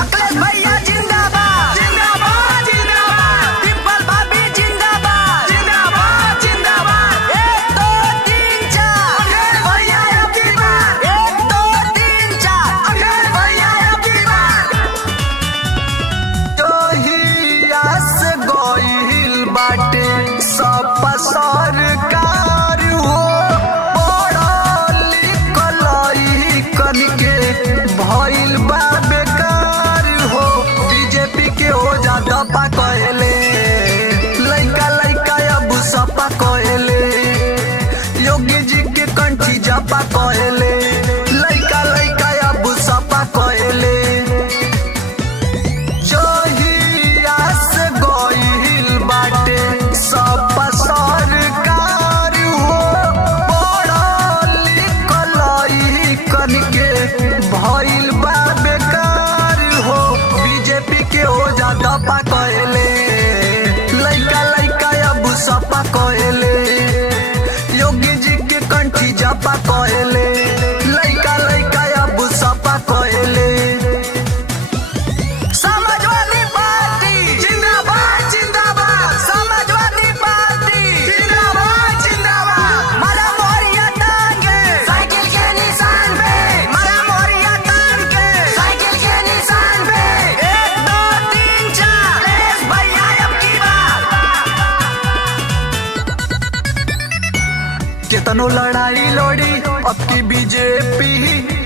अखिलेश भैया जिंदाबाद जिंदाबाद जिंदाबाद, डिम्पल भाभी जिंदाबाद जिंदाबाद जिंदाबाद। 1 2 3 4 अखिलेश भैया अब की बार। 1 2 3 4 अखिलेश भैया अब की बार। जोहिया से गइल बाटे सब सरकार हो, पढ़ल लिखल कन के भइल बा बेकार हो। बीजेपी के हो ज्यादा पा कहले, लइका लइका अब सपा कहले, योगी जी के कंठी जापा कहले, लइका लइका अब सपा कहले। जोहिया से गइल बाटे सब सरकार हो, पढ़ल लिखल कन के भइल बा बेकार हो। बीजेपी के हो ज्यादा पा कहले, लइका लइका अब सपा कहले, योगी जी के कंठी जापा कहले, लइका लइका अब सपा कहले। समाजवादी पार्टी जिंदाबाद जिंदाबाद, समाजवादी पार्टी जिंदाबाद जिंदाबाद। मारा मोहरिया तान के साइकिल के निशान पे, मारा मोहरिया तान के साइकिल के निशान पे। 1 2 3 4 अखिलेश भैया अब की बार। केतनो लड़ाई लड़ी अब की बीजेपी,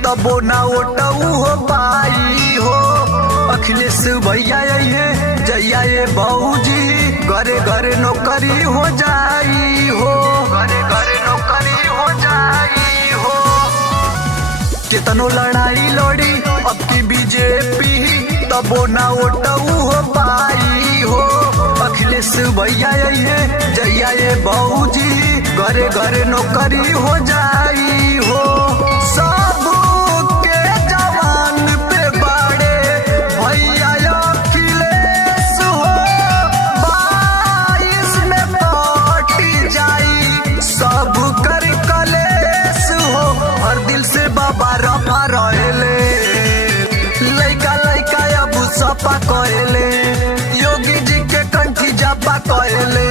तबो ना वोटऊ हो पाई हो। अखिलेश भैया ये जैया ये बहूजी, घरे घरे नौकरी हो जाई हो, घरे घरे नौकरी हो जाई हो। केतनो लड़ाई लड़ी अब की बीजेपी, तबो ना वोटऊ हो पाई हो। अखिलेश भैया ये जैया ये बहूजी, घरे घरे नौकरी हो जाई हो। सब के जवान पे बाड़े भैया अखिलेश हो, 22 में पार्टी जाई सब कर कलेश हो। हर दिल से बाबा रफा रहेले, लइका लइका अब सपा कहले, योगी जी के कंठी जापा कहले,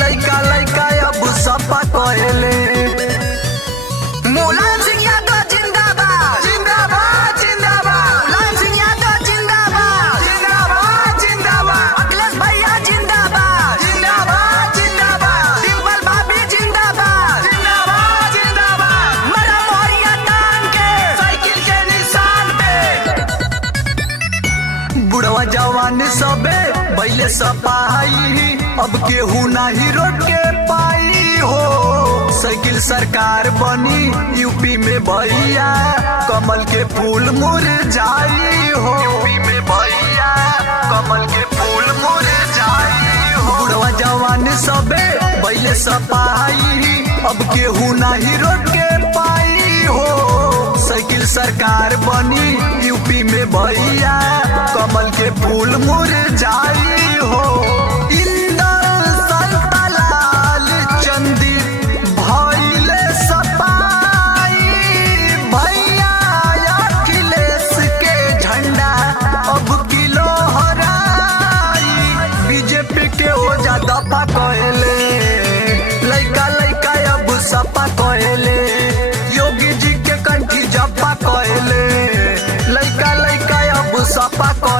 लइका लइका अब सपा कहले। मुलायम सिंह यादव जिंदाबाद जिंदाबाद जिंदाबाद, मुलायम सिंह यादव जिंदाबाद जिंदाबाद जिंदाबाद। अखिलेश भैया जिंदाबाद जिंदाबाद जिंदाबाद, डिम्पल भाभी जिंदाबाद जिंदाबाद जिंदाबाद। मारा मोहरिया तान के साइकिल के निशान पे। बुढ़वा जवान सबे बैले सपाही, अब केहू नाही रोक के पाई हो। साइकिल सरकार बनी यूपी में भैया, कमल के फूल मुरझाई हो। यूपी में भैया कमल के फूल मुरझाई हो। बुढ़वा जवान सबे बैले सपाही, अब केहू नाही रोक के पाई हो। साइकिल सरकार बनी यूपी में भैया, कमल के फूल मुरझाई हो। इंदल संतलाल चंदी भइले सपाई, भैया अखिलेश के झंडा अब की लहराई। बीजेपी के हो ज्यादा पा कहले, लइका लइका अब सपा कहले, योगी जी के कंठी जपा कहले, लइका लइका अब सपा कहले।